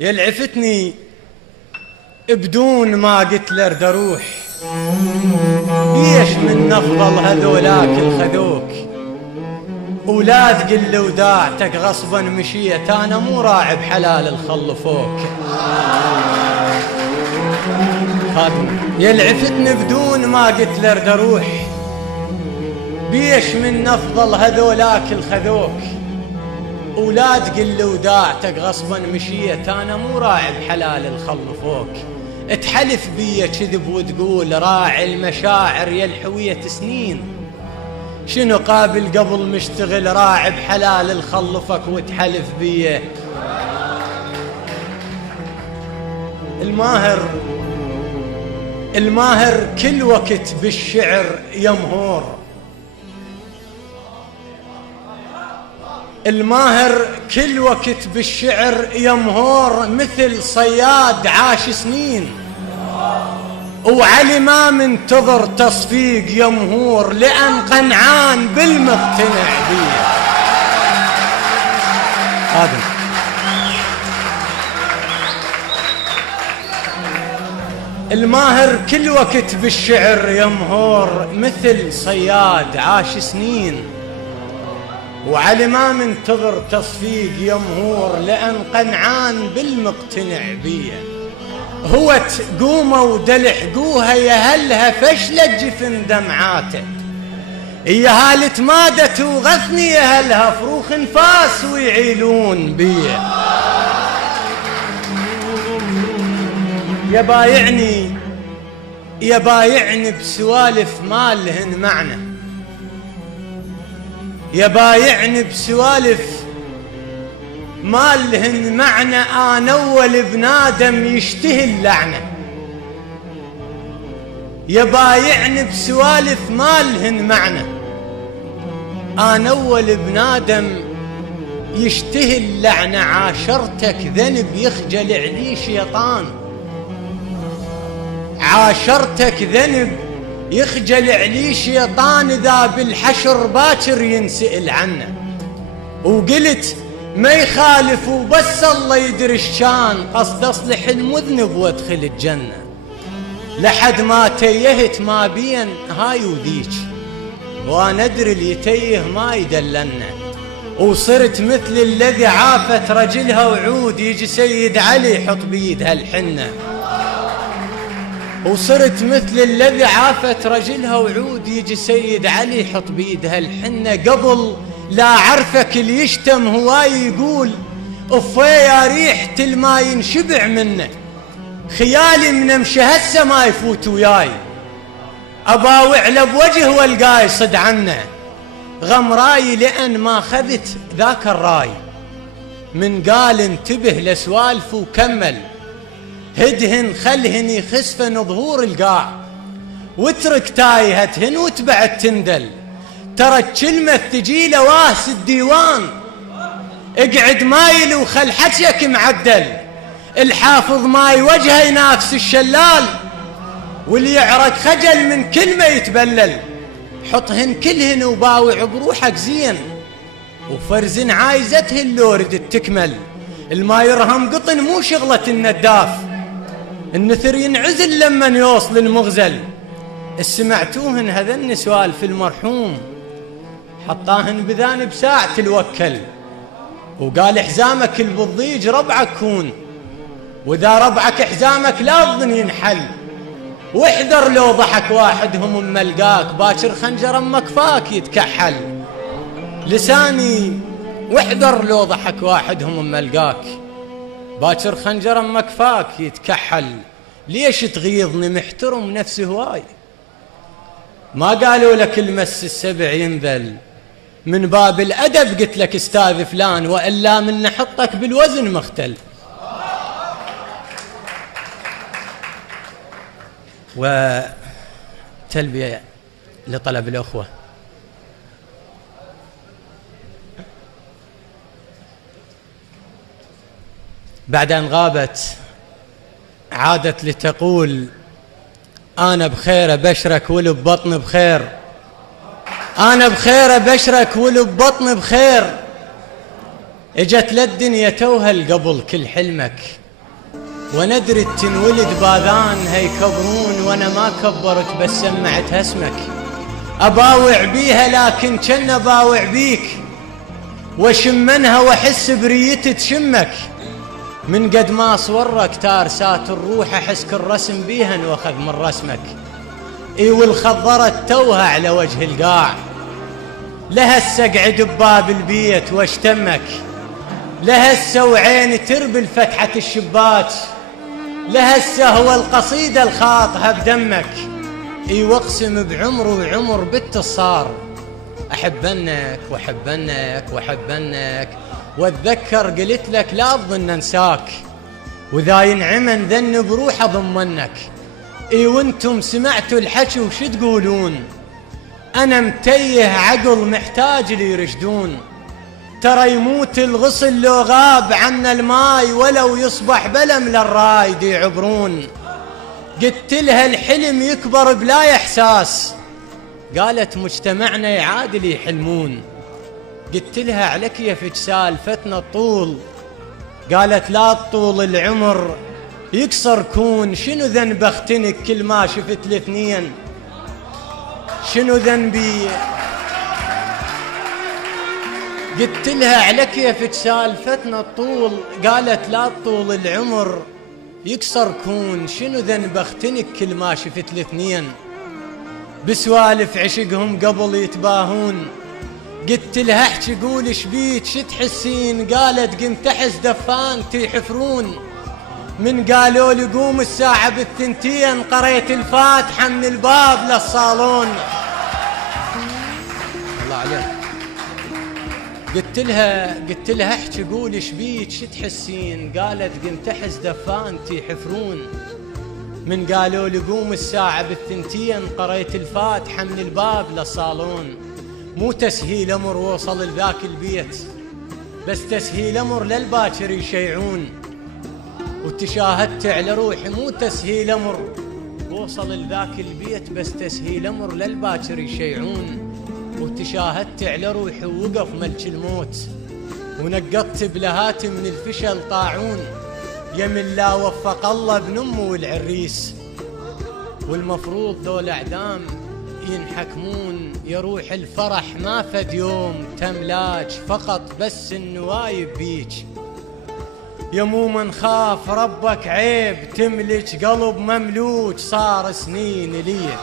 يلعفتني بدون ما قلت له ارد اروح، ليش من افضل هذولاك الخذوك، ولا تقل له وداعتك غصبا مشيت، انا مو راعي بحلال الخلفوك. يلعفتني بدون ما قلت له ارد اروح، بيش من افضل هذولاك الخذوك، ولا تقل له وداعتك غصبا مشيت، انا مو راعي بحلال الخلفوك. تحلف بيا كذب وتقول راعي المشاعر يا الحوية سنين، شنو قابل قبل مشتغل راعي بحلال الخلفك وتحلف بيا. الماهر كل وقت بالشعر يمهور، الماهر كل وقت بالشعر يمهور، مثل صياد عاش سنين، وعلي ما منتظر تصفيق يمهور، لأن قنعان بالمقتنع بيه. الماهر كل وقت بالشعر يمهور، مثل صياد عاش سنين، وعلي ما منتظر تصفيق يمهور، لأن قنعان بالمقتنع بيه. هو تقومه ودلحقوها يهلها فشلت جفن دمعاته، يا هال تمادت وغثني يهلها فروخ انفاس ويعيلون بيه. يبايعني بسوالف ما لهن معنى، يبايعني بسوالف ما لهن معنى، انا اول بنادم يشتهي اللعنة. يبايعني بسوالف ما لهن معنى، انا اول بنادم يشتهي اللعنة. عاشرتك ذنب يخجل عليه شيطان، عاشرتك ذنب يخجل عليه شيطان، ذا بالحشر باكر ينسئل عنه. وقلت ما يخالف وبس الله يدري الشان، قصد اصلح المذنب وادخل الجنة، لحد ما تيهت ما بين هاي وذيك، وانا ادري اللي يتيه ما يدلنا. وصرت مثل الذي عافت رجلها وعود، يجي سيد علي يحط بيدها الحنة. وصرت مثل الذي عافت رجلها وعود، يجي سيد علي يحط بيدها الحنة. قبل لا عرفك اللي يشتم هواي يقول افوي يا ريحة الما ينشبع منه، خيالي من امشي هسه ما يفوت وياي، اباوع له بوجه والقاه يصد عنه. غمراي لأن ما خذت ذاك الراي، من قال انتبه لسوالف وكمل، هدهن خلهن يخسفن ظهور القاع، واترك تايهتهن وتبعد تندل، ترى كلمة تجي واس الديوان، اقعد مايل وخل حكيك معدل، الحافظ ماي وجهه ينافس الشلال، واللي يعرق خجل من كلمة يتبلل. حطهن كلهن وباوع بروحك زين، وفرزن عايزته اللورد تكمل، الما يرهم قطن مو شغلة النداف، النثر ينعزل لما يوصل المغزل. سمعتوهن هذن سوالف المرحوم، حطاهن بذانب ساعة الوكل، وقال حزامك البضيج ربعك كون، واذا ربعك حزامك لا تظن ينحل، واحذر لو ضحك واحدهم اما لقاك، باكر خنجر اما كفاك يتكحل. لساني واحذر لو ضحك واحدهم اما لقاك، باكر خنجر اما كفاك يتكحل. ليش تغيظني محترم نفسي هواي، ما قالوا لك المس السبع ينذل، من باب الأدب قلت لك استاذ فلان، وإلا من نحطك بالوزن مختل. وتلبية لطلب الأخوة. بعد أن غابت عادت لتقول أنا بخير أبشرك ولب بطن بخير، أنا بخير أبشرك ولب بطن بخير. اجت للدنيا توهل قبل كل حلمك، وندري تنولد باذان هيكبرون، وانا ما كبرت بس سمعتها اسمك. اباوع بيها لكن كن باوع بيك، وشمنها واحس بريتي تشمك. من قد ما صورك تارسات الروح احس كل رسم بيها واخذ من رسمك. اي والخضرت توها على وجه القاع، لهسه اقعد بباب البيت واشتمك، لهسه وعيني تربل فتحة الشباك، لهسه هو القصيدة الخاطها بدمك. اي واقسم بعمر وعمر بنت الصار، احبنك واحبنك واحبنك، واتذكر قلت لك لا تظن انساك، وذا ينعمن ذن بروح اضمنك. اي وانتم سمعتوا الحكي وش تقولون؟ انا متيه عقل محتاج لي يرشدون. ترى يموت الغصن لو غاب عنا الماي، ولو يصبح بلم للراي دي يعبرون. قلت لها الحلم يكبر بلا احساس، قالت مجتمعنا يعادل يحلمون. قلت لها على كيفك سالفتنا الطول، قالت لا طول العمر يكسر كون. شنو ذنب اختنك كل ما شفت الاثنين؟ شنو ذنبي؟ قلت لها على كيفك سالفتنا الطول، قالت لا طول العمر يكسر كون. شنو ذنب اختنك كل ما شفت الاثنين؟ بسوالف عشقهم قبل يتباهون. قلت لها احكي قول شبيك شو تحسين؟ قالت قمت احس دفانتي يحفرون. من قالوا لي قوم الساعة بالثنتين، قريت الفاتحة من الباب للصالون. الله عليك. قلت لها احكي قول شبيك شو تحسين؟ قالت قمت احس دفانتي يحفرون. من قالوا لي قوم الساعة بالثنتين، قريت الفاتحة من الباب للصالون. مو تسهيل امر وصل لذاك البيت، بس تسهيل امر للباكر يشيعون. وتشاهدت على روحي مو تسهيل امر وصل لذاك البيت، بس تسهيل امر للباكر يشيعون. وتشاهدت على روحي ووقف ملك الموت، ونقضت بلهات من الفشل طاعون. يمن لا وفق الله ابن امه والعريس، والمفروض ذول اعدام ينحكمون. يروح الفرح ما فد يوم تملاج، فقط بس النوايب بيج. يا مو من خاف ربك عيب تملك قلب مملوك، صار سنين ليه